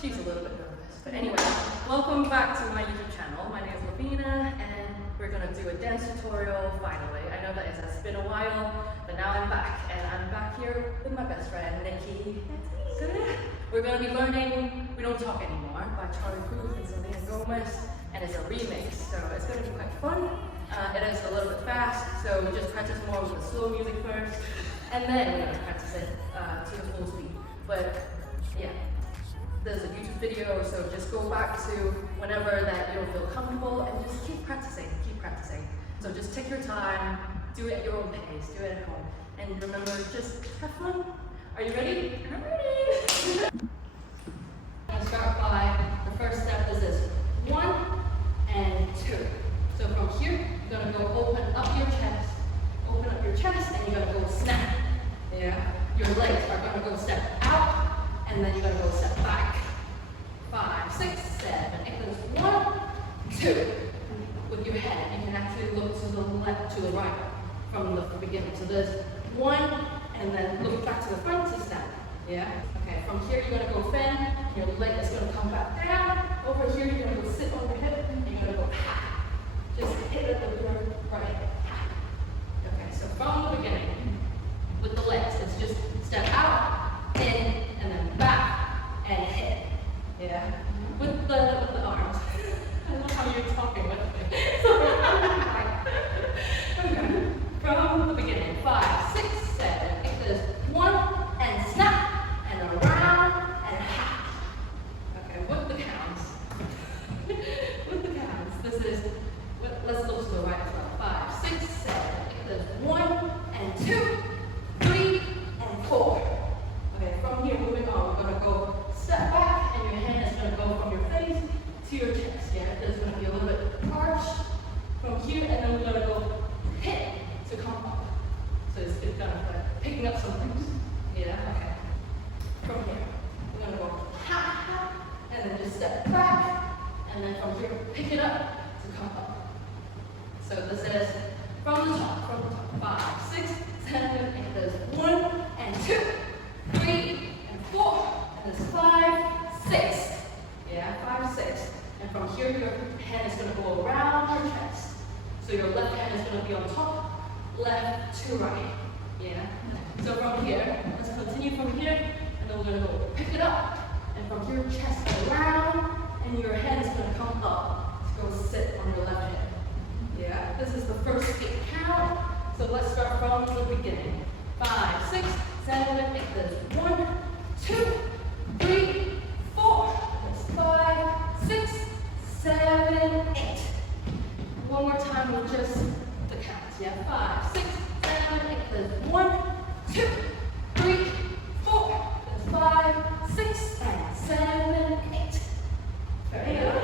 She's a little bit nervous. But anyway, welcome back to my YouTube channel. My name is Lavina, and we're gonna do a dance tutorial finally. I know that it's been a while, but now I'm back, and I'm back here with my best friend, Nikki. So yeah, we're gonna be learning We Don't Talk Anymore by Charlie Puth and Selena Gomez, and it's a remix, so it's gonna be quite fun. It is a little bit fast, so we just practice more with the slow music first, and then we're gonna practice it to the full speed. But yeah, there's a YouTube video, so just go back to whenever that you don't feel comfortable and just keep practicing, keep practicing. So just take your time, do it at your own pace, do it at home. And remember, just have fun. Are you ready? I'm ready! I'm gonna start by, the first step is this, 1 and 2. So from here, you're gonna go open up your chest, and you're gonna go snap. Yeah, your legs are gonna go step out, and then you're gonna go step back. 5, 6, 7, 8. There's 1, 2. With your head, you can actually look to the left, to the right from the beginning. So there's 1, and then look back to the front to snap. Yeah. Okay. From here, you're gonna go fan. Your leg is gonna come back down. Over here, you're gonna go sit on your hip, and you're gonna go ha. Just hit it with your right. Ha. Okay. So from the beginning, with the legs, it's just step out, in, and then back, and hit. Yeah. With the arms. I love how you're talking with me. Okay. From the beginning. 5, 6, 7, 8. There's 1 and snap, and around, and ha. Okay. With the counts. With the counts. This is. Let's look to the right as well. 5, 6, 7, 8. There's 1 and 2, 3, and 4. Okay. From here, moving on, we're gonna go step back, and your hand is gonna go from your face to your chest. Yeah. There's gonna be a little bit arch from here, and then we're gonna go hit to come up. So it's gonna like picking up some things. Yeah. Okay. From here, we're gonna go ha ha, and then just step back, and then from here, pick it up to come up. So this is from the top, 5, 6, 7, 8. There's 1 and 2, 3, and 4. And there's 5, 6. Yeah, 5, 6. And from here, your hand is going to go around your chest. So your left hand is going to be on top, left to right. Yeah. So from here, let's continue from here, and then we're going to go pick it up. And from here, chest around, and your head is going to come up to go sit on your left hand. Yeah, this is the first 8 count. So let's start from the beginning. 5, 6, 7, 8. There's 1, 2, 3, 4. There's 5, 6, 7, 8. One more time with just the counts. Yeah, 5, 6, 7, 8. There's 1, 2, 3, 4. There's 5, 6, and 7, 8. Very good.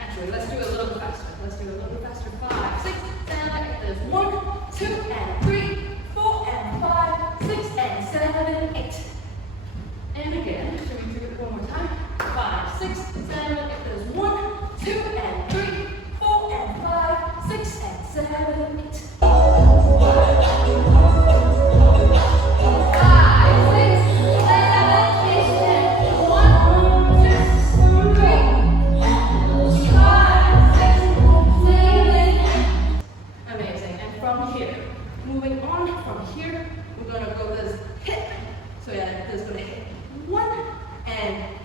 Actually, let's do it a little bit faster. Let's do it a little bit faster. 5, 6, 7, 8. There's 1, 2, and 3, 4, and 5, 6, and 7, 8. And again, should we do it one more time? 5, 6, 7, 8. There's 1, 2, and 3, 4, and 5, 6, and 7, 8.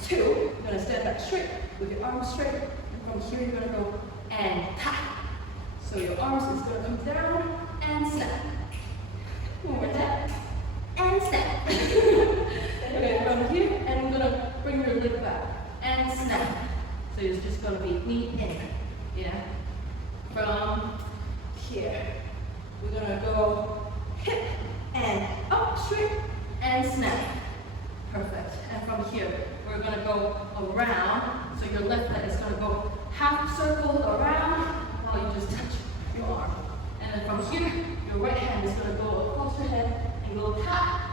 2, you're going to stand back straight with your arms straight, and from here you're going to go and ha. So your arms is going to come down and snap. One more time, and snap. Okay, from here, and we're going to bring your leg back and snap. So it's just going to be knee in. Yeah. From here, we're going to go hip and up straight and snap. Perfect. And from here, we're going to go around. So your left leg is going to go half circle around while you just touch your arm. And then from here, your right hand is going to go across your head and go ta,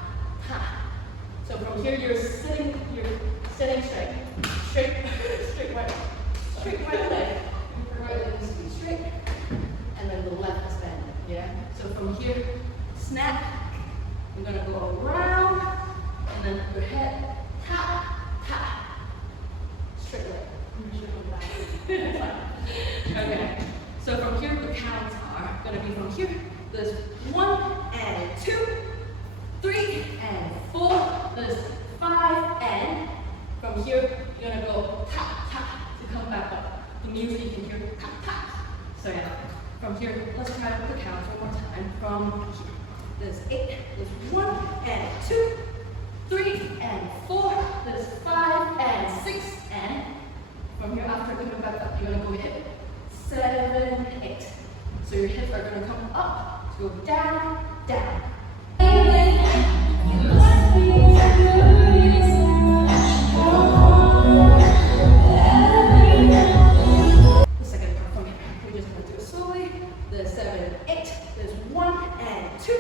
ta. So from here, you're sitting straight. Straight right leg. Your right leg is to be straight. And then the left is bent. Yeah? So from here, snap, You're gonna go around, and then your head, tap, tap. Straight leg. Okay, so from here the counts are gonna be from here. There's 1 and 2, 3 and 4. There's 5 and from here you're gonna go tap tap to come back up. The music you can hear tap tap. So yeah, from here let's try the counts one more time. From here, there's 8. There's 1 and 2, 3 and 4. There's 5 and 6 and from here after coming back up, you're gonna go hip 7, 8. So your hips are gonna come up, to go down, down. The second part from here, we're just gonna do it slowly. There's 7, 8. There's 1 and 2,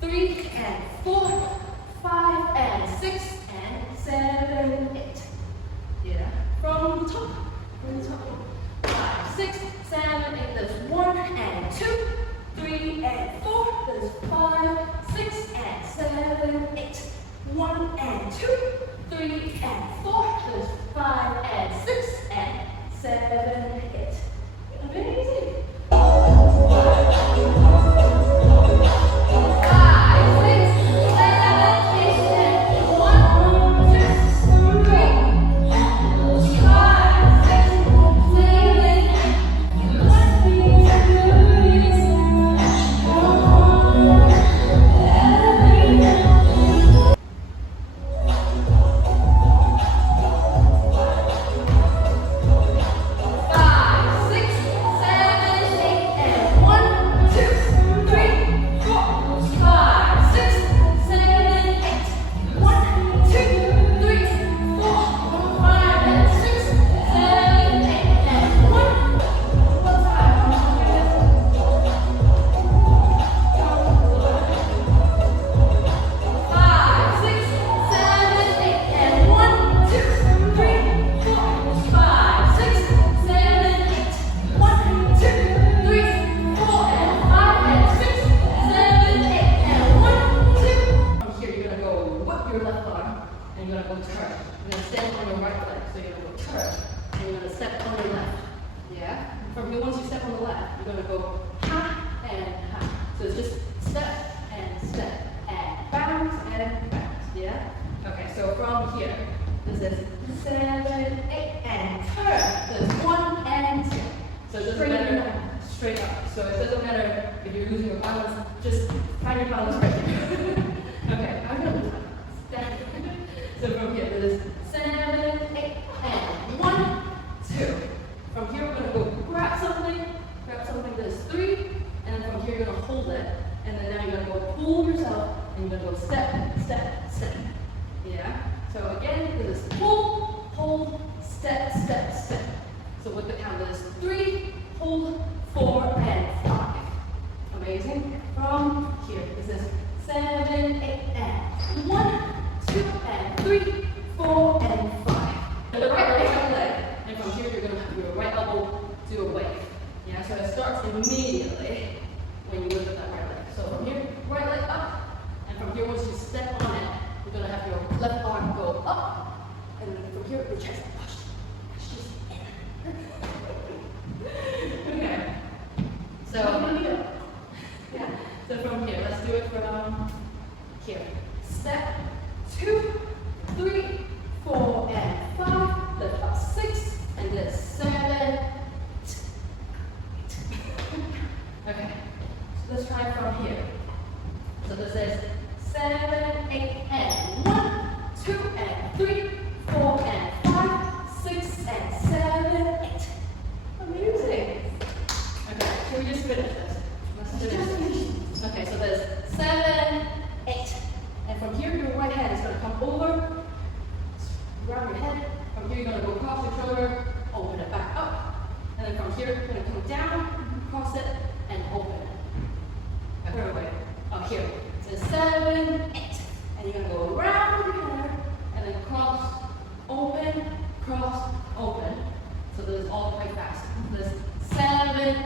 3 and 4, 5 and 6 and 7, 8. Yeah. From the top. 5, 6, 7, 8. There's 1 and 2, 3 and 4. There's 5, 6 and 7, 8. 1 and 2, 3 and 4. There's 5 and 6 and 7, 8. Amazing.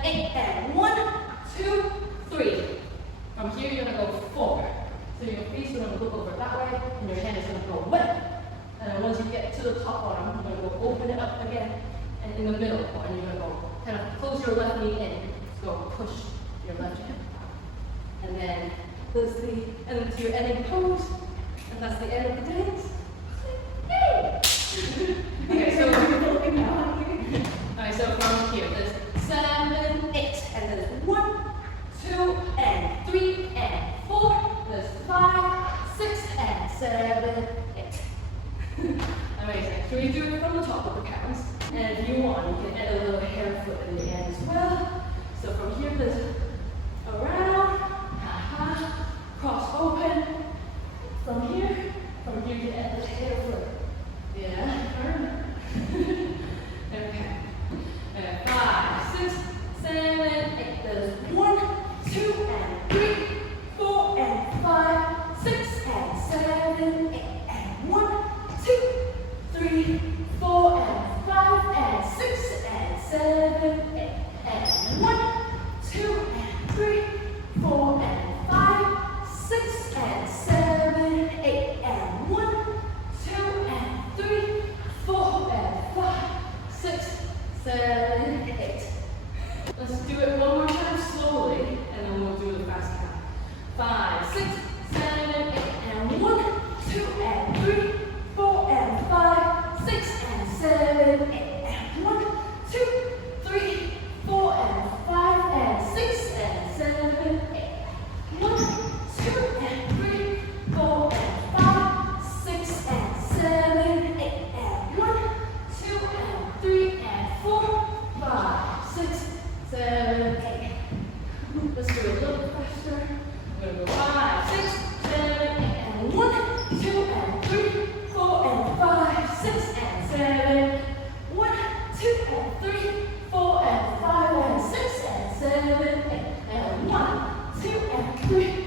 8 and 1, 2, 3. From here you're gonna go 4, So your feet are going to look over that way, and your hand is going to go away. And then once you get to the top arm, you're going to go open it up again, and in the middle part, you're going to go kind of close your left knee in. So push your left hand out. And then this knee, and then to your ending pose, and that's the end of the dance. Yay! Okay, so alright, so from here, there's 7, 8, and there's 1, 2, and 3, and 4, there's 5, 6, and 7, 8. Amazing. Should we do it from the top of the counts? And if you want, you can add a little hair flip in the end as well. So from here, there's around, cross open. From here you can add the hair flip. Yeah, okay. And 5, 6, 7, 8. There's 1, 2, and 3, 4, and 5, 6, and 7, 8. And 1, 2, 3, 4, and 5, and 6, and 7, 8. And 1, 2, and 3, 4, and 5, 6, and 7, 8. And 1, 2, and 3, 4, and 5, 6, 7, 8. Let's do it one more time slowly, and then we'll do the fast count. 5, 6, 7, 8, and 1, 2, and 3, 4, and 5, 6, and 7, 8. And 1, 2, 3, 4, and 5, and 6, and 7, 8. 1, 2, and 3, 4, and 5, 6, and 7, 8. And 1, 2, and 3, and 4, 5, 6, 7, 8. Let's do it a little bit faster. We're going to go 5, 6, 7, 8. And 1, 2, and 3, 4, and 5, 6, and 7. 1, 2, and 3, 4, and 5, and 6, and 7, 8. And 1, 2, and 3,